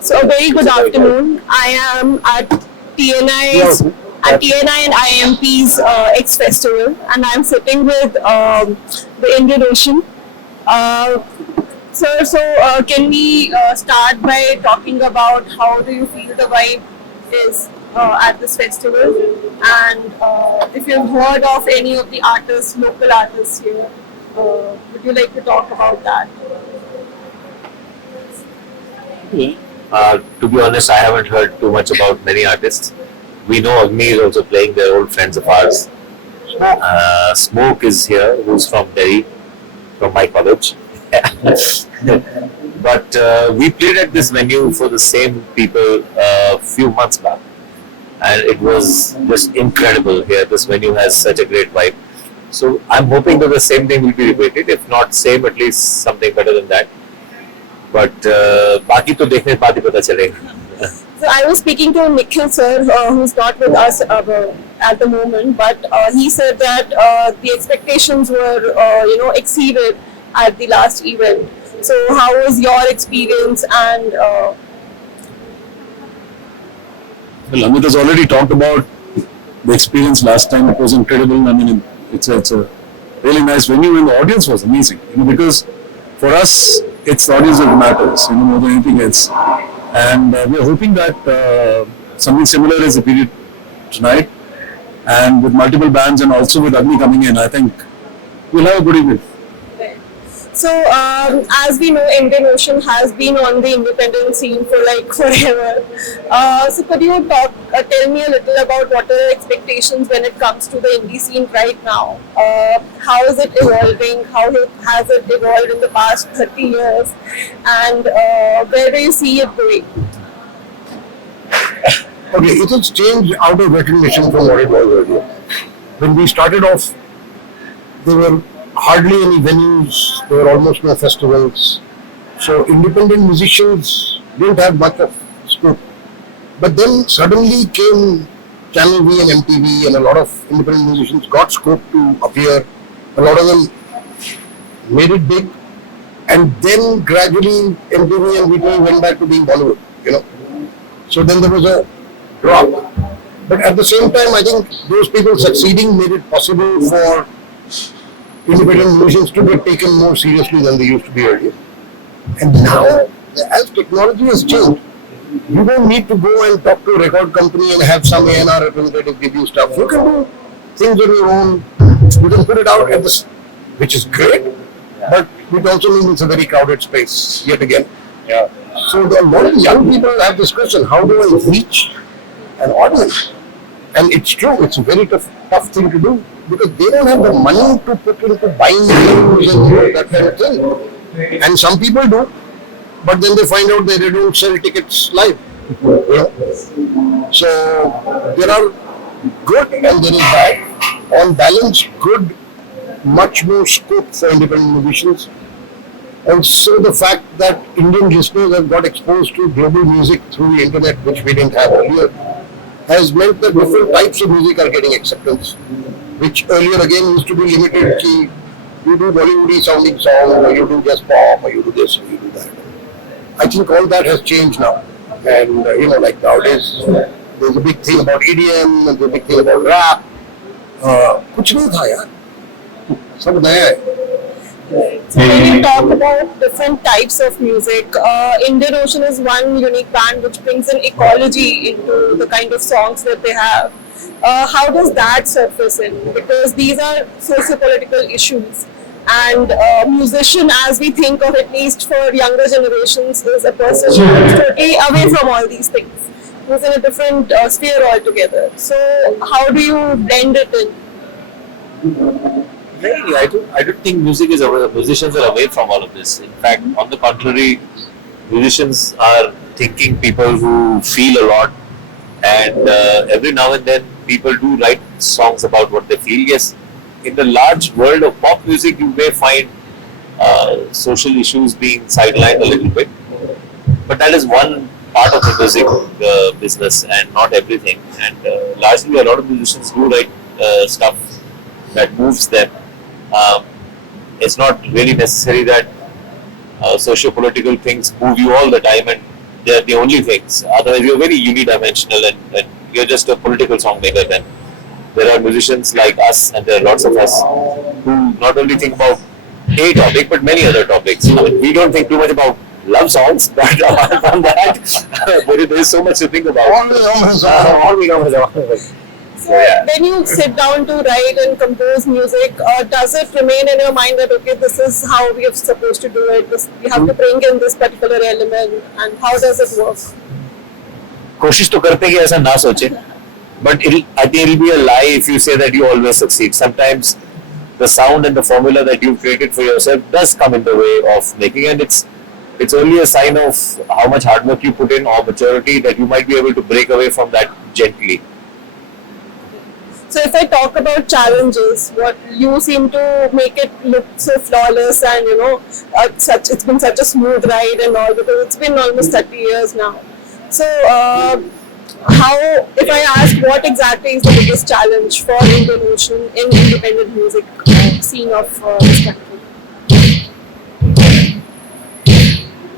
So a very good afternoon. I am at TNI's at TNI and IMP's X Festival, and I'm sitting with the Indian Ocean. Uh, Sir, so can we start by talking about how do you feel the vibe is at this festival, and if you've heard of any of the artists, local artists here, would you like to talk about that? To be honest, I haven't heard too much about many artists. We know Agni is also playing, they're old friends of ours. Smoke is here, who's from Delhi, from my college. But we played at this venue for the same people a few months back. And it was just incredible here. This venue has such a great vibe. So I'm hoping that the same thing will be repeated. If not same, at least something better than that. But बाकी तो देखने के बाद ही पता चलेगा. So I was speaking to Nikhil sir, who's not with us at the moment, but he said that the expectations were, exceeded at the last event. So how was your experience? And Well, Amit has already talked about the experience last time. It was incredible. I mean, it's a really nice venue, and the audience was amazing. Because for us, it's the audience that matters, more than anything else. And we're hoping that something similar is repeated tonight, and with multiple bands and also with Agni coming in, I think we'll have a good evening. so, as we know, Indian Ocean has been on the independent scene for like forever. So, could you tell me a little about what are the expectations when it comes to the indie scene right now? How is it evolving? How has it evolved in the past 30 years? And where do you see it going? Okay, it has changed out of recognition from what it was earlier. When we started off, there were hardly any venues, there were almost no festivals. So independent musicians didn't have much of scope. But then suddenly came Channel V and MTV, and a lot of independent musicians got scope to appear. A lot of them made it big, and then gradually MTV and VTV went back to being Bollywood, So then there was a drop. But at the same time, I think those people succeeding made it possible for independent musicians to be taken more seriously than they used to be earlier. And now, as technology has changed, you don't need to go and talk to a record company and have some A&R representative give you stuff. You can do things on your own. You can put it out at this, which is great, but it also means it's a very crowded space yet again. Yeah. So a lot of young people have this question: how do I reach an audience? And it's true; it's a very tough thing to do because they don't have the money to put into buying venues and that kind of thing. And some people do, but then they find out that they don't sell tickets live. So there are good and there is bad. On balance, good, much more scope for independent musicians. Also, the fact that Indian listeners have got exposed to global music through the internet, which we didn't have earlier, has meant that different types of music are getting acceptance, which earlier again used to be limited to you do Bollywood sounding songs, or you do just pop, or you do this, or you do that. I think all that has changed now. And like nowadays, there's a big thing about EDM, and there's a big thing about rap. कुछ नहीं था यार, सब नया है. So when you talk about different types of music, Indian Ocean is one unique band which brings in ecology into the kind of songs that they have. How does that surface in? Because these are socio-political issues, and musician, as we think of, at least for younger generations, is a person who is totally away from all these things, who's in a different sphere altogether. So how do you blend it in? Really, I don't think musicians are away from all of this. In fact, on the contrary, musicians are thinking people who feel a lot, and every now and then people do write songs about what they feel. Yes, in the large world of pop music, you may find social issues being sidelined a little bit, but that is one part of the music business and not everything. And largely, a lot of musicians do write stuff that moves them. It's not really necessary that socio-political things move you all the time, and they're the only things. Otherwise, you're very unidimensional and you're just a political song maker. Then there are musicians like us, and there are lots of us who not only think about a topic but many other topics. I mean, we don't think too much about love songs, but apart from that, there is so much to think about. All we know is So when you sit down to write and compose music, does it remain in your mind that okay, this is how we are supposed to do it? We have to bring in this particular element, and how does it work? कोशिश तो करते हैं कि ऐसा ना सोचे, but I think it'll be a lie if you say that you always succeed. Sometimes the sound and the formula that you've created for yourself does come in the way of making, and it's only a sign of how much hard work you put in or maturity that you might be able to break away from that gently. So if I talk about challenges, what you seem to make it look so flawless, and it's been such a smooth ride and all, because it's been almost 30 years now. So how, if I ask, what exactly is the biggest challenge for Indian Ocean in independent music scene of this country?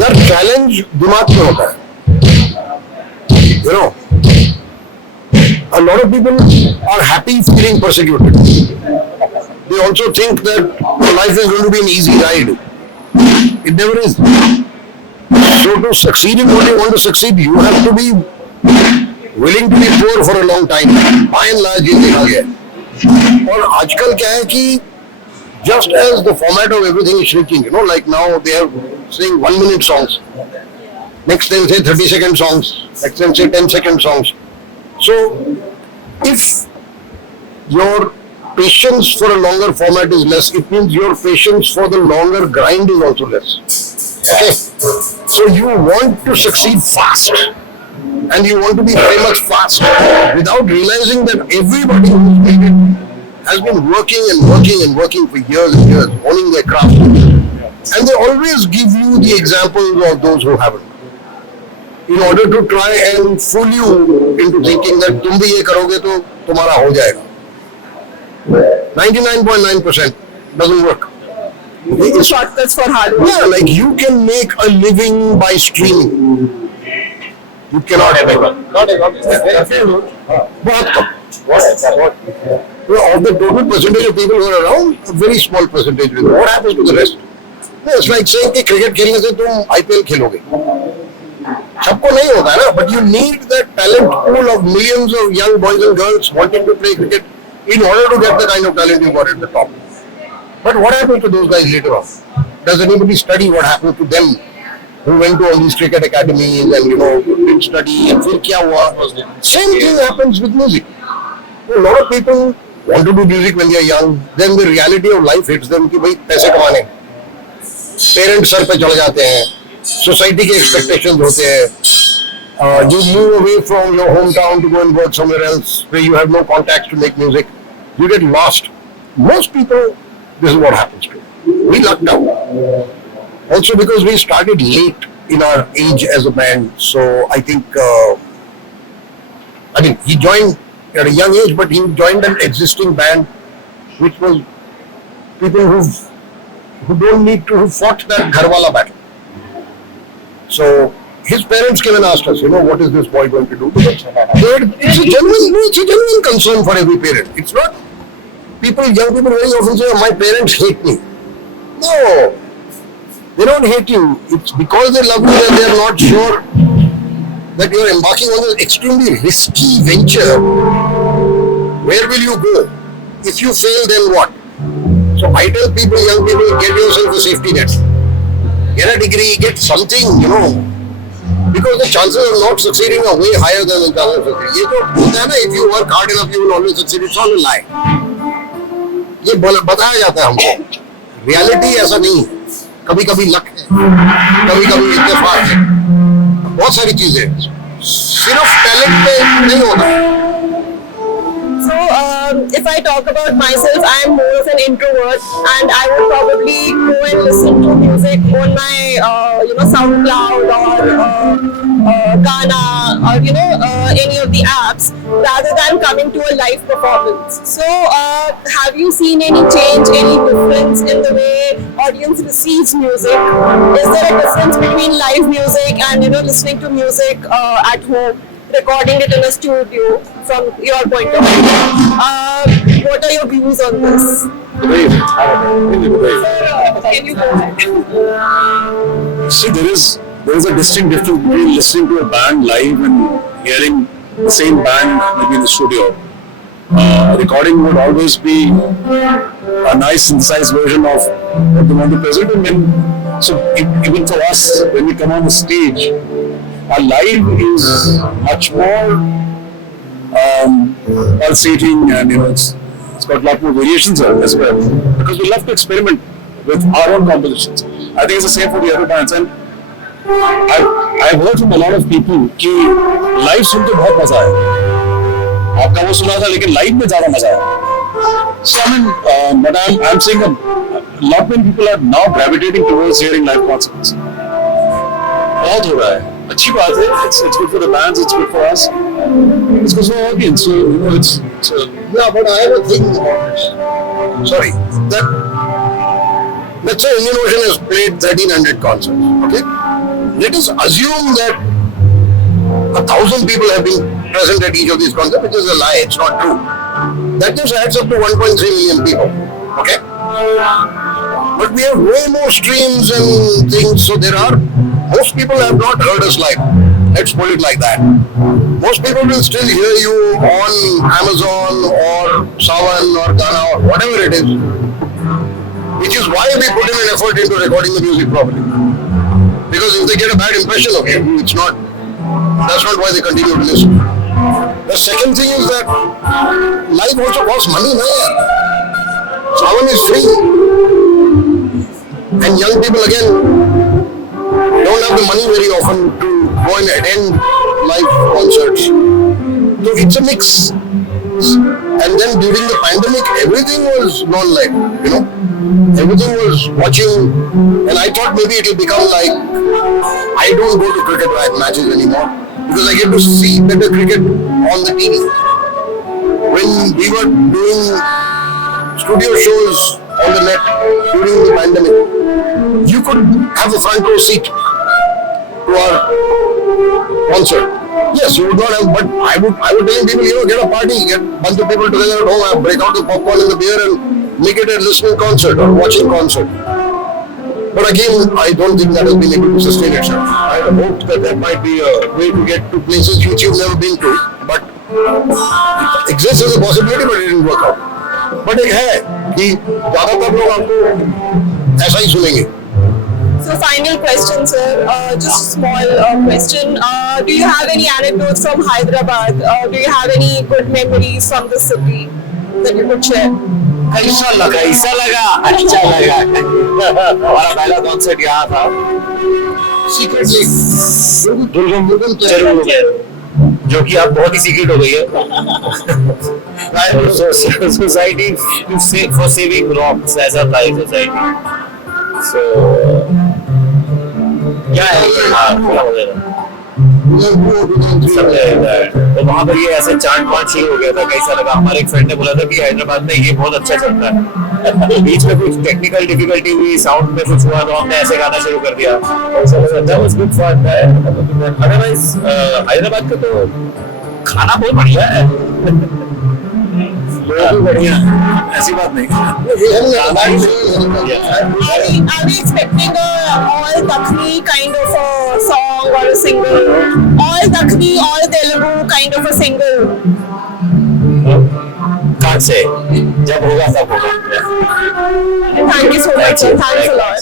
यार challenge दिमाग में होता है. A lot of people are happy feeling persecuted. They also think that life is going to be an easy ride. It never is. So to succeed in what you want to succeed, you have to be willing to be poor for a long time. By and large, ये देखा गया है. और आजकल क्या है कि just as the format of everything is shrinking, like now they are saying 1 minute songs. Next they'll say 30-second songs. Next they'll say 10-second songs. So, if your patience for a longer format is less, it means your patience for the longer grind is also less. Okay? So, you want to succeed fast, and you want to be famous fast, without realizing that everybody who's made it has been working and working and working for years and years, honing their craft. And they always give you the examples of those who haven't, in order to try and fool you into thinking that तुम भी ये करोगे तो तुम्हारा हो जाएगा. 99.9% doesn't work. Shortcuts for hard work. Yeah, like you can make a living by streaming. You cannot. बहुत कम. Of the total percentage of people who are around, a very small percentage will. What happens to the rest? No, it's like saying कि cricket खेलने से तुम IPL खेलोगे. सबको नहीं होता है ना, but you need that talent pool of millions of young boys and girls wanting to play cricket in order to get the kind of talent you got at the top. But what happened to those guys later on? Does anybody study what happened to them who went to all these cricket academies and didn't study and फिर क्या हुआ? Same thing happens with music. A lot of people want to do music when they are young. Then the reality of life hits them कि भाई पैसे कमाने. Parents sir पे चढ़ जाते हैं. Society के expectations होते हैं. You move away from your hometown to go and work somewhere else where you have no contacts to make music. You get lost. Most people, this is what happens to. We lucked out. Also because we started late in our age as a band. So I think, he joined at a young age, but he joined an existing band which was people who don't need to have fought that Gharwala battle. So his parents came and asked us, what is this boy going to do? It's a genuine concern for every parent. It's not young people very often say, my parents hate me. No, they don't hate you. It's because they love you that they are not sure that you are embarking on this extremely risky venture. Where will you go? If you fail, then what? So I tell people, young people, get yourself a safety net. Get a degree, get something, because the chances of not succeeding are way higher than the chances of succeeding. If you work hard enough, you will always succeed. It's all a lie. ये बताया जाता है हमको. Reality ऐसा नहीं है. कभी-कभी luck है, कभी-कभी इत्तेफाक है. बहुत सारी चीजें सिर्फ टैलेंट पे नहीं होता. So if I talk about myself, I am more of an introvert, and I would probably go and listen to music on my, SoundCloud or Ghana or any of the apps rather than coming to a live performance. So, have you seen any change, any difference in the way audience receives music? Is there a difference between live music and listening to music at home, recording it in a studio from your point of view? What are your views on this? Can you go ahead? See, there is a distinct difference between listening to a band live and hearing the same band maybe in the studio. Recording would always be a nice synthesized version of what they want to present. And even for us, when we come on the stage, our live is much more pulsating, and it's got a lot more variations as well, because we love to experiment with our own compositions. I think it's the same for the other bands, and I've heard from a lot of people कि live सुन के बहुत मजा आया. आपका वो सुना था लेकिन live में ज़्यादा मजा आया. So but I'm saying a lot many people are now gravitating towards hearing live concerts. बहुत हो रहा है. अच्छी बात है. It's good for the bands. It's good for us. It's good for the audience. So it's yeah, but I have a thing about this. Sorry, that let's say Indian Ocean has played 1,300 concerts. Okay, let us assume that 1,000 people have been present at each of these concerts, which is a lie. It's not true. That just adds up to 1.3 million people. Okay, but we have way more streams and things. So most people have not heard us live. Let's put it like that. Most people will still hear you on Amazon or Sawan or Ghana or whatever it is, which is why we put in an effort into recording the music properly. Because if they get a bad impression of you, that's not why they continue to listen. The second thing is that live also costs money, man. Sawan is free. And young people again don't have the money very often to go and attend live concerts. So it's a mix. And then during the pandemic, everything was non-live, Everything was watching, and I thought maybe it will become like, I don't go to cricket matches anymore because I get to see better cricket on the TV. When we were doing studio shows on the net during the pandemic, you could have a front row seat to our concert. Yes, you would not have, but I would tell people, get a party, get a bunch of people together at home, break out the popcorn and the beer and make it a listening concert or watching concert. But again, I don't think that has been able to sustain itself. I hoped that there might be a way to get to places which you've never been to, but it exists as a possibility, but it didn't work out. But एक है कि ज़्यादातर लोग आपको ऐसा ही सुनेंगे. So final question, sir. Just a small question. Do you have any anecdotes from Hyderabad? Do you have any good memories from the city that you could share? कैसा लगा अच्छा लगा हमारा पहला कॉन्सर्ट यहाँ था सीक्रेटली जो कि अब बहुत ही सीक्रेट हो गई है सोसाइटी फॉर सेविंग रॉक्स ऐसा था सोसाइटी सो क्या है तो वहाँ पर ये ऐसे चांट वांट शुरू हो गया था. कैसा लगा? हमारे एक फ्रेंड ने बोला था कि हैदराबाद में ये बहुत अच्छा चलता है. बीच में कुछ टेक्निकल डिफिकल्टी हुई, साउंड में कुछ हुआ तो हमने ऐसे गाना शुरू कर दिया. That was good fun. Otherwise Hyderabad का तो खाना बहुत बढ़िया है. लोग भी बढ़िया, ऐसी बात नहीं. Are we expecting a all Dakhni kind of a song or a single? All Dakhni, all Telugu kind of a single? Can't say. जब होगा तब होगा. Thank you so much. Thanks a lot.